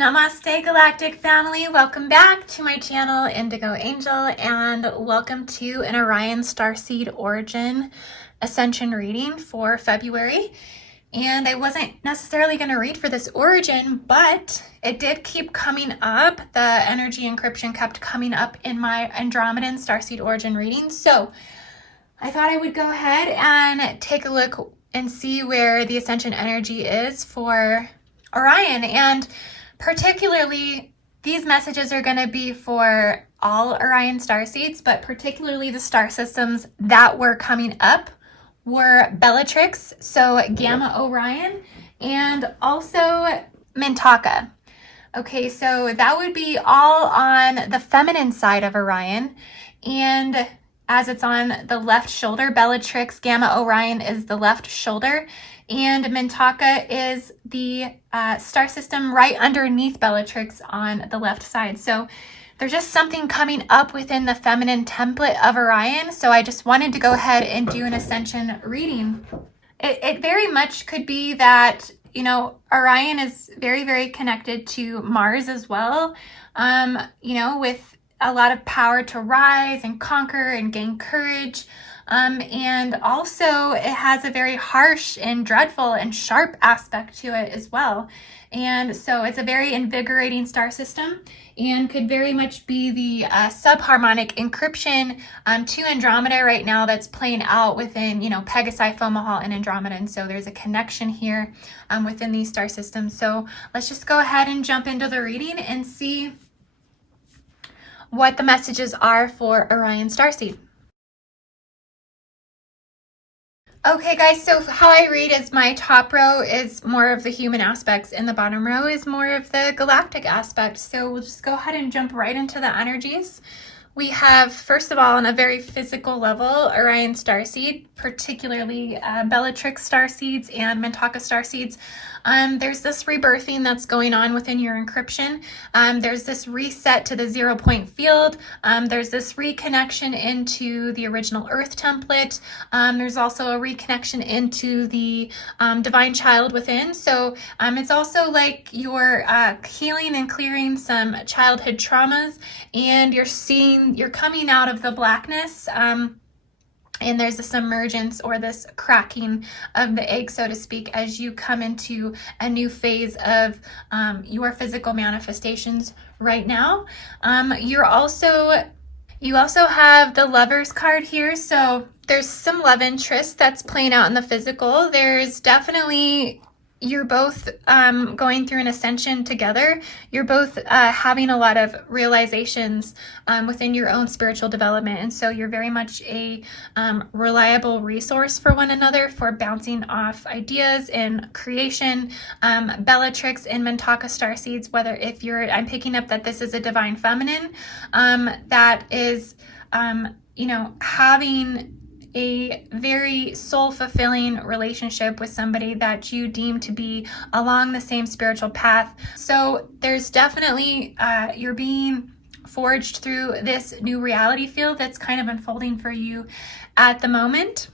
Namaste Galactic Family, welcome back to my channel Indigo Angel, and welcome to an Orion Starseed Origin Ascension reading for February. And I wasn't necessarily going to read for this origin, but it did keep coming up. The energy encryption kept coming up in my Andromeda Starseed Origin reading. So I thought I would go ahead and take a look and see where the Ascension energy is for Orion. And particularly, these messages are going to be for all Orion starseeds, but particularly the star systems that were coming up were Bellatrix, so Gamma Orion, and also Mintaka. Okay, so that would be all on the feminine side of Orion, and as it's on the left shoulder, Bellatrix, Gamma Orion is the left shoulder, and Mintaka is the star system right underneath Bellatrix on the left side. So there's just something coming up within the feminine template of Orion. So I just wanted to go ahead and do an Ascension reading. It very much could be that, you know, Orion is very, very connected to Mars as well, you know, with a lot of power to rise and conquer and gain courage. And also it has a very harsh and dreadful and sharp aspect to it as well. And so it's a very invigorating star system and could very much be the subharmonic encryption to Andromeda right now that's playing out within, you know, Pegasi, Fomalhaut, and Andromeda. And so there's a connection here within these star systems. So let's just go ahead and jump into the reading and see what the messages are for Orion Starseed. Okay guys, so how I read is my top row is more of the human aspects and the bottom row is more of the galactic aspect. So we'll just go ahead and jump right into the energies. We have, first of all, on a very physical level, Orion Starseed, particularly Bellatrix Starseeds and Mintaka Starseeds. There's this rebirthing that's going on within your encryption. There's this reset to the 0 point field. There's this reconnection into the original Earth template. There's also a reconnection into the divine child within. So it's also like you're healing and clearing some childhood traumas, and you're coming out of the blackness. And there's this emergence or this cracking of the egg, so to speak, as you come into a new phase of your physical manifestations right now. You also have the Lovers card here. So there's some love interest that's playing out in the physical. There's definitely, you're both going through an ascension together. You're both having a lot of realizations within your own spiritual development. And so you're very much a reliable resource for one another for bouncing off ideas and creation. Bellatrix and Mintaka Starseeds, I'm picking up that this is a divine feminine that is, you know, having a very soul-fulfilling relationship with somebody that you deem to be along the same spiritual path. So there's definitely, you're being forged through this new reality field that's kind of unfolding for you at the moment.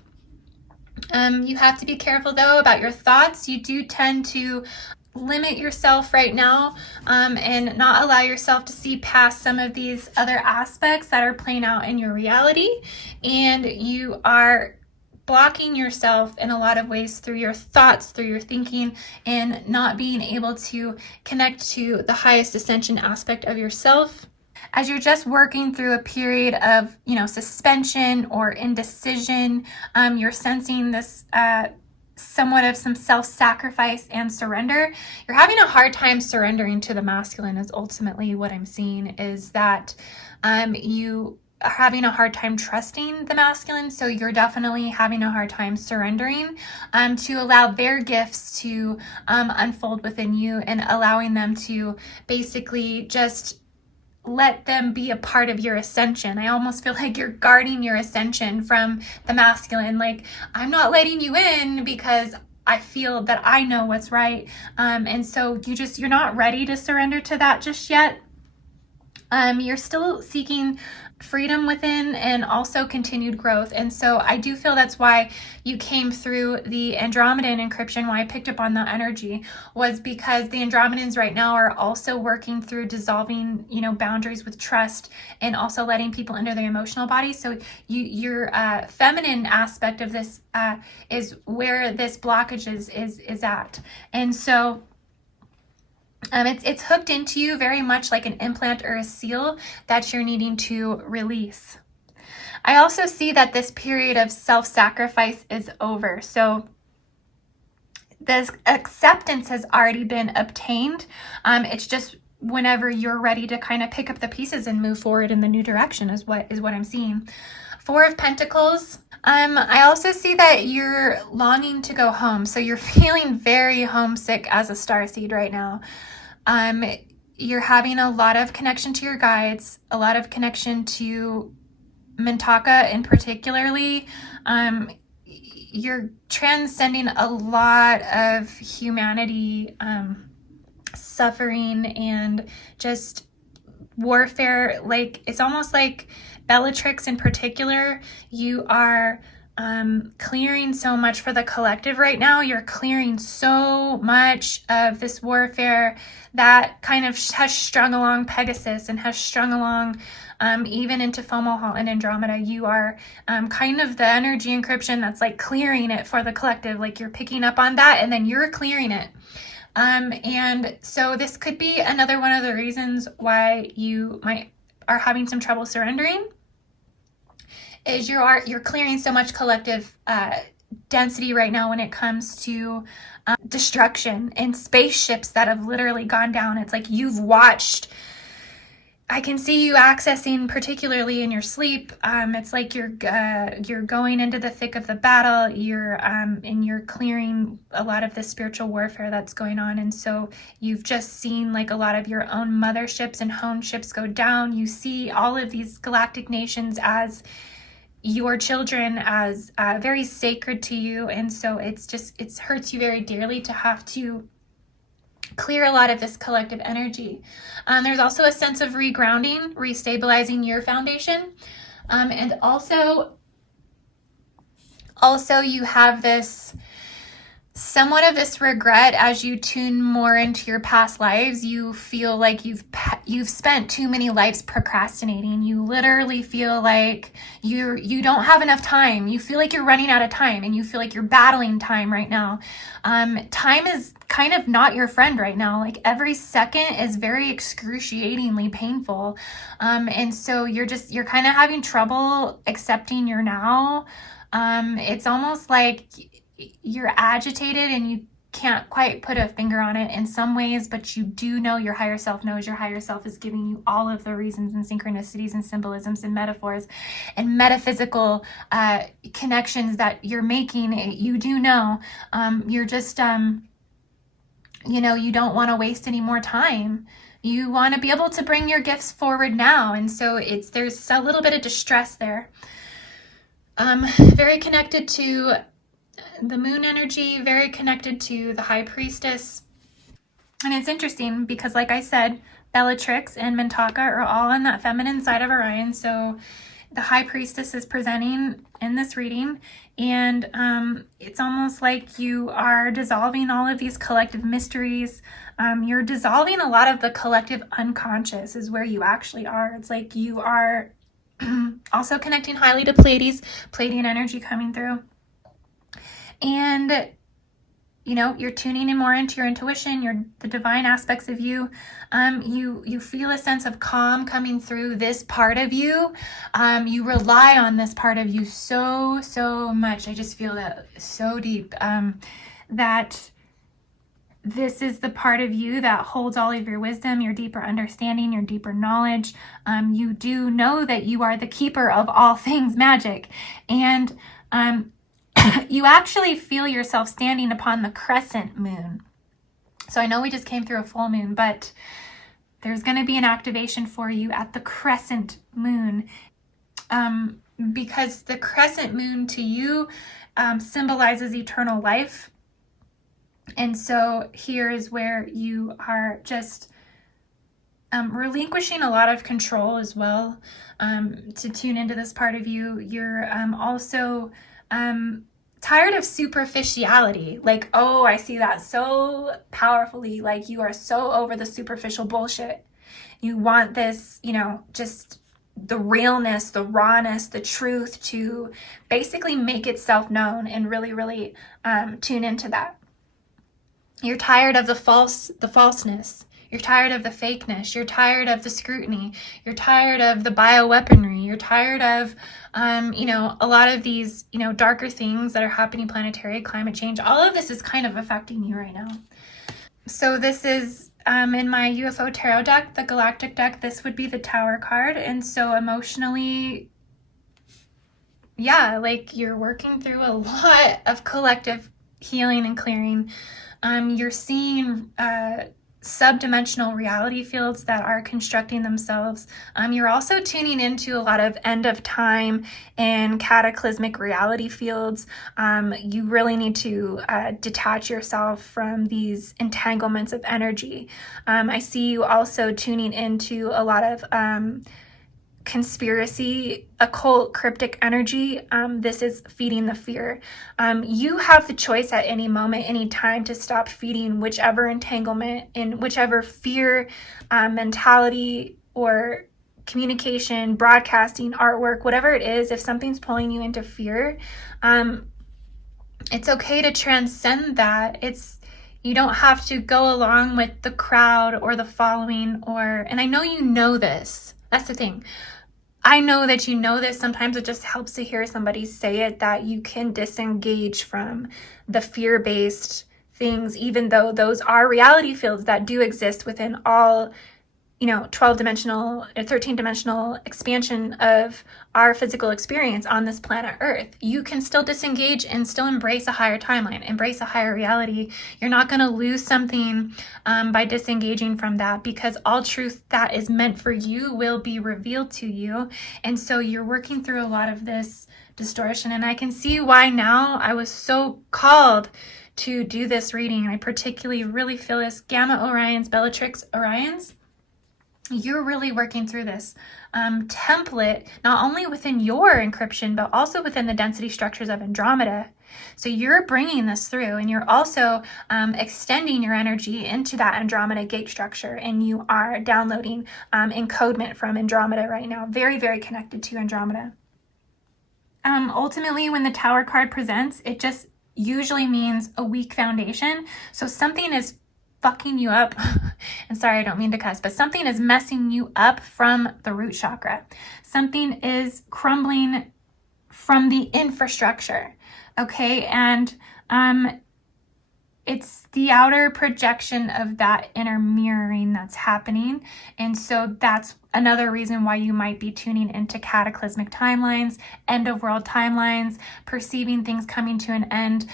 You have to be careful though about your thoughts. You do tend to limit yourself right now and not allow yourself to see past some of these other aspects that are playing out in your reality, and you are blocking yourself in a lot of ways through your thoughts, through your thinking, and not being able to connect to the highest ascension aspect of yourself. As you're just working through a period of, you know, suspension or indecision, you're sensing this somewhat of some self-sacrifice and surrender. You're having a hard time surrendering to the masculine is ultimately what I'm seeing, is that you are having a hard time trusting the masculine. So you're definitely having a hard time surrendering to allow their gifts to unfold within you and allowing them to basically just let them be a part of your ascension. I almost feel like you're guarding your ascension from the masculine. Like, I'm not letting you in because I feel that I know what's right. And so you're not ready to surrender to that just yet. You're still seeking freedom within and also continued growth. And so I do feel that's why you came through the Andromedan encryption. Why I picked up on that energy was because the Andromedans right now are also working through dissolving, boundaries with trust and also letting people into their emotional body. So your feminine aspect of this is where this blockage is at. And so it's hooked into you very much like an implant or a seal that you're needing to release. I also see that this period of self-sacrifice is over. So this acceptance has already been obtained. It's just whenever you're ready to kind of pick up the pieces and move forward in the new direction is what I'm seeing. Four of Pentacles. I also see that you're longing to go home. So you're feeling very homesick as a starseed right now. You're having a lot of connection to your guides, a lot of connection to Mintaka in particularly. You're transcending a lot of humanity, suffering and just warfare. Like, it's almost like Bellatrix in particular, you are clearing so much for the collective right now. You're clearing so much of this warfare that kind of has strung along Pegasus and has strung along even into Fomalhaut and Andromeda. You are kind of the energy encryption that's like clearing it for the collective. Like, you're picking up on that and then you're clearing it. And so this could be another one of the reasons why you are having some trouble surrendering, is you're clearing so much collective density right now when it comes to destruction and spaceships that have literally gone down. It's like you've watched. I can see you accessing, particularly in your sleep. It's like you're going into the thick of the battle. You're clearing a lot of the spiritual warfare that's going on, and so you've just seen like a lot of your own motherships and home ships go down. You see all of these galactic nations as your children, as very sacred to you, and so it hurts you very dearly to have to clear a lot of this collective energy. There's also a sense of regrounding, restabilizing your foundation, and also you have this somewhat of this regret as you tune more into your past lives. You feel like you've spent too many lives procrastinating. You literally feel like you don't have enough time. You feel like you're running out of time, and you feel like you're battling time right now. Time is kind of not your friend right now. Like, every second is very excruciatingly painful. And so you're kind of having trouble accepting your now. It's almost like you're agitated and you can't quite put a finger on it in some ways, but you do know your higher self knows. Your higher self is giving you all of the reasons and synchronicities and symbolisms and metaphors and metaphysical connections that you're making. You do know. You're just, you don't want to waste any more time. You want to be able to bring your gifts forward now. And so there's a little bit of distress there. Very connected to the moon energy, very connected to the high priestess. And it's interesting because, like I said, Bellatrix and Mintaka are all on that feminine side of Orion. So the high priestess is presenting in this reading, and it's almost like you are dissolving all of these collective mysteries. You're dissolving a lot of the collective unconscious is where you actually are. It's like you are also connecting highly to Pleiades, Pleiadian energy coming through. And you're tuning in more into your intuition, the divine aspects of you. You feel a sense of calm coming through this part of you. You rely on this part of you so much. I just feel that so deep, that this is the part of you that holds all of your wisdom, your deeper understanding, your deeper knowledge. You do know that you are the keeper of all things magic. And you actually feel yourself standing upon the crescent moon. So I know we just came through a full moon, but there's going to be an activation for you at the crescent moon, because the crescent moon to you symbolizes eternal life. And so here is where you are just relinquishing a lot of control as well. To tune into this part of you, you're also tired of superficiality. Like, oh, I see that so powerfully. Like, you are so over the superficial bullshit. You want this, you know, just the realness, the rawness, the truth to basically make itself known, and really, really tune into that. You're tired of the falseness. You're tired of the fakeness. You're tired of the scrutiny. You're tired of the bioweaponry. You're tired of, you know, a lot of these, you know, darker things that are happening, planetary, climate change. All of this is kind of affecting you right now. So this is in my UFO Tarot deck, the Galactic deck. This would be the Tower card. And so emotionally, yeah, like you're working through a lot of collective healing and clearing. You're seeing subdimensional reality fields that are constructing themselves. You're also tuning into a lot of end of time and cataclysmic reality fields. You really need to detach yourself from these entanglements of energy. I see you also tuning into a lot of conspiracy, occult, cryptic energy. This is feeding the fear. You have the choice at any moment, any time, to stop feeding whichever entanglement and whichever fear mentality or communication, broadcasting, artwork, whatever it is. If something's pulling you into fear, it's okay to transcend that. You don't have to go along with the crowd or the following, and I know you know this. That's the thing. I know that you know this. Sometimes it just helps to hear somebody say it, that you can disengage from the fear-based things, even though those are reality fields that do exist within all, you know, 12-dimensional, 13-dimensional expansion of our physical experience on this planet Earth. You can still disengage and still embrace a higher timeline, embrace a higher reality. You're not going to lose something by disengaging from that, because all truth that is meant for you will be revealed to you. And so you're working through a lot of this distortion, and I can see why now. I was so called to do this reading. I particularly really feel this. Gamma Orions, Bellatrix Orions, you're really working through this template, not only within your encryption, but also within the density structures of Andromeda. So you're bringing this through, and you're also extending your energy into that Andromeda gate structure, and you are downloading encodement from Andromeda right now. Very, very connected to Andromeda. Ultimately, when the Tower card presents, it just usually means a weak foundation. So something is fucking you up. And sorry, I don't mean to cuss, but something is messing you up from the root chakra. Something is crumbling from the infrastructure. Okay. And it's the outer projection of that inner mirroring that's happening. And so that's another reason why you might be tuning into cataclysmic timelines, end of world timelines, perceiving things coming to an end.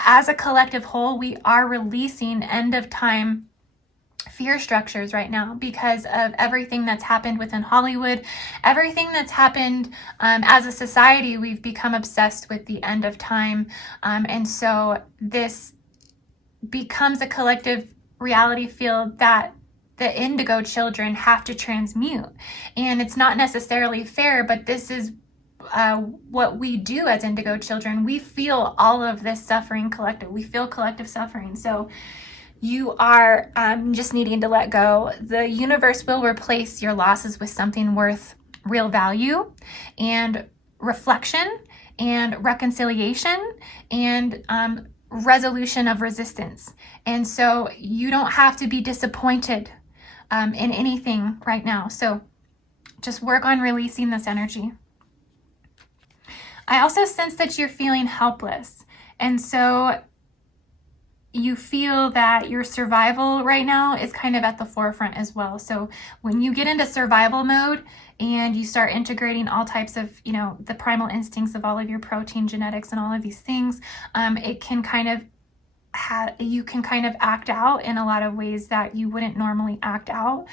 As a collective whole, we are releasing end of time fear structures right now because of everything that's happened within Hollywood, everything that's happened as a society. We've become obsessed with the end of time. And so this becomes a collective reality field that the indigo children have to transmute. And it's not necessarily fair, but this is what we do as indigo children. We feel all of this suffering collective. We feel collective suffering. So you are just needing to let go. The universe will replace your losses with something worth real value and reflection and reconciliation and resolution of resistance. And so you don't have to be disappointed in anything right now. So just work on releasing this energy. I also sense that you're feeling helpless. And so you feel that your survival right now is kind of at the forefront as well. So when you get into survival mode and you start integrating all types of, you know, the primal instincts of all of your protein genetics and all of these things, it can kind of you can kind of act out in a lot of ways that you wouldn't normally act out.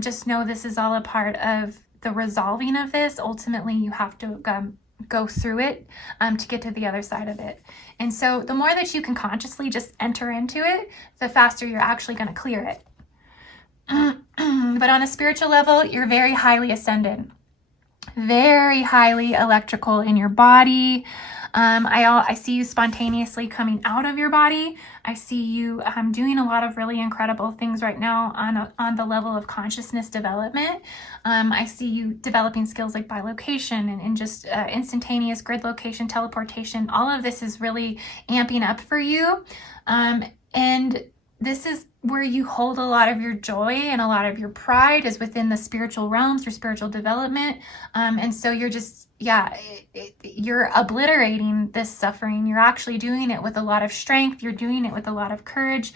Just know this is all a part of the resolving of this. Ultimately, you have to go through it to get to the other side of it. And so the more that you can consciously just enter into it, the faster you're actually going to clear it. But on a spiritual level, you're very highly ascended, very highly electrical in your body. I see you spontaneously coming out of your body. I see you doing a lot of really incredible things right now on the level of consciousness development. I see you developing skills like bilocation and just instantaneous grid location, teleportation. All of this is really amping up for you. And this is where you hold a lot of your joy and a lot of your pride is within the spiritual realms, your spiritual development. And so you're just, you're obliterating this suffering. You're actually doing it with a lot of strength. You're doing it with a lot of courage,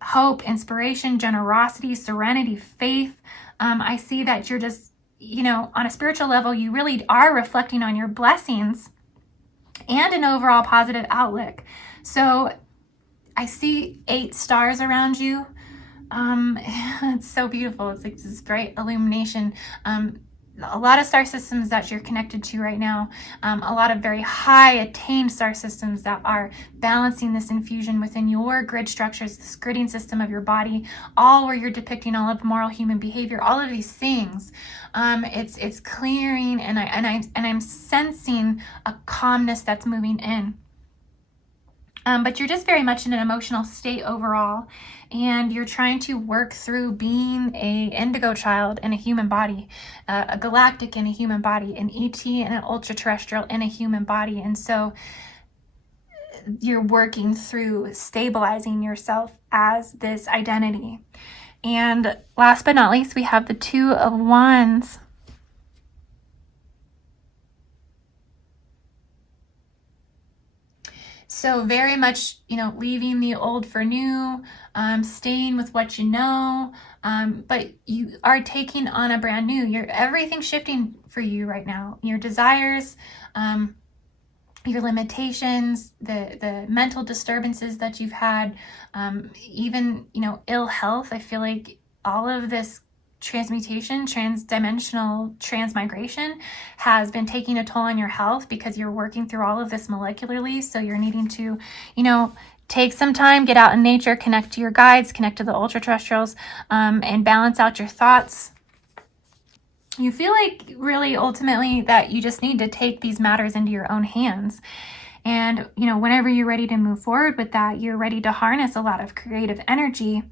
hope, inspiration, generosity, serenity, faith. I see that you're just, on a spiritual level, you really are reflecting on your blessings and an overall positive outlook. So I see 8 stars around you. It's so beautiful. It's like this bright illumination. A lot of star systems that you're connected to right now. A lot of very high attained star systems that are balancing this infusion within your grid structures, this gridding system of your body, all where you're depicting all of moral human behavior, all of these things. It's clearing, and I'm sensing a calmness that's moving in. But you're just very much in an emotional state overall, and you're trying to work through being a indigo child in a human body, a galactic in a human body, an ET and an ultra terrestrial in a human body. And so you're working through stabilizing yourself as this identity. And last but not least, we have the 2 of Wands. So very much, leaving the old for new, staying with what you know, but you are taking on a brand new. Everything's shifting for you right now. Your desires, your limitations, the mental disturbances that you've had, even, ill health. I feel like all of this transmutation, transdimensional transmigration has been taking a toll on your health because you're working through all of this molecularly. So you're needing to, take some time, get out in nature, connect to your guides, connect to the ultra terrestrials, and balance out your thoughts. You feel like really ultimately that you just need to take these matters into your own hands. And, whenever you're ready to move forward with that, you're ready to harness a lot of creative energy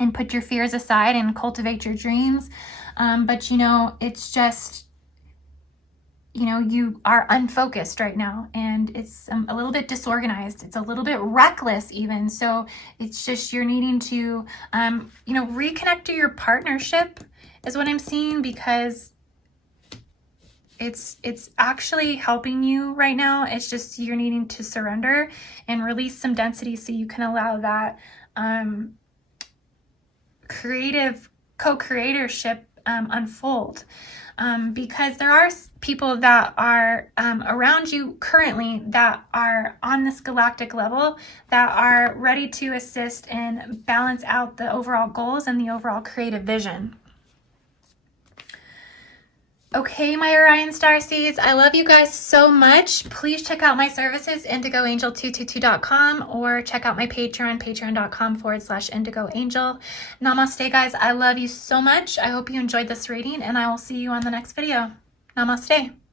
and put your fears aside and cultivate your dreams. But, it's just, you are unfocused right now, and it's a little bit disorganized. It's a little bit reckless even. So it's just, you're needing to, reconnect to your partnership is what I'm seeing, because it's actually helping you right now. It's just, you're needing to surrender and release some density so you can allow that, creative co-creatorship unfold, because there are people that are around you currently that are on this galactic level that are ready to assist and balance out the overall goals and the overall creative vision. Okay, my Orion Starseeds, I love you guys so much. Please check out my services, indigoangel222.com, or check out my Patreon, patreon.com/indigoangel. Namaste, guys. I love you so much. I hope you enjoyed this reading, and I will see you on the next video. Namaste.